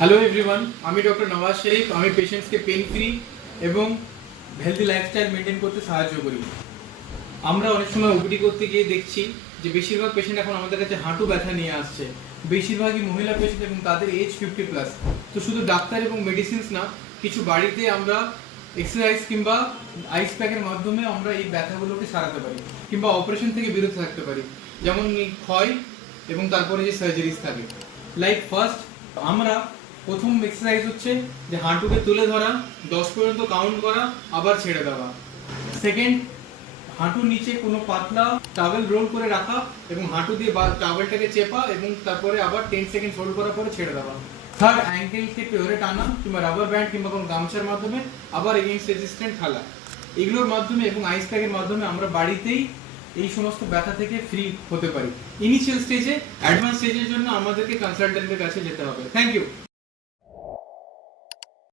Hello everyone, আমি doctor Nawaz Sharif. আমি পেশেন্টসকে pen free এবং হেলদি লাইফস্টাইল মেনটেন করতে সাহায্য করি। আমরা অনেক সময় ওপিডি করতে গিয়ে দেখছি যে বেশিরভাগ পেশেন্ট এখন আমাদের কাছে হাঁটু ব্যথা নিয়ে আসছে। বেশিরভাগই মহিলা পেশেন্ট এবং তাদের এজ 50+। তো শুধু ডাক্তার এবং মেডিসিনস না, কিছু বাড়িতে আমরা এক্সারসাইজ কিংবা আইস প্যাকের মাধ্যমে আমরা এই ব্যথাগুলোকে সারাতে পারি কিংবা অপারেশন থেকে বিরত থাকতে পারি। যেমন ক্ষয় এবং তারপরে যে সার্জারিজ থাকে। লাইক ফার্স্ট, আমরা প্রথম এক্সারসাইজ হচ্ছে যে হাঁটুকে তুলে ধরা, 10 পর্যন্ত কাউন্ট করা, আবার ছেড়ে দেওয়া। সেকেন্ড, হাঁটুর নিচে কোনো পাতলা টাওয়েল রোল করে রাখা এবং হাঁটু দিয়ে টাওয়েলটাকে চেপা এবং তারপরে আবার 10 সেকেন্ড হোল্ড করার পরে ছেড়ে দেওয়া। থার্ড, অ্যাঙ্কেলকে ধরে টানা কিংবা রাবার ব্যান্ড কিংবা কোনো গামছার মাধ্যমে আবার এগেইনস্ট রেজিস্ট্যান্ট খেলা। এগুলোর মাধ্যমে এবং আইস প্যাকের মাধ্যমে আমরা বাড়িতেই এই সমস্ত ব্যথা থেকে ফ্রি হতে পারি। ইনিশিয়াল স্টেজে, অ্যাডভান্স স্টেজের জন্য আমাদেরকে কনসালটেন্টের কাছে যেতে হবে। Thank you.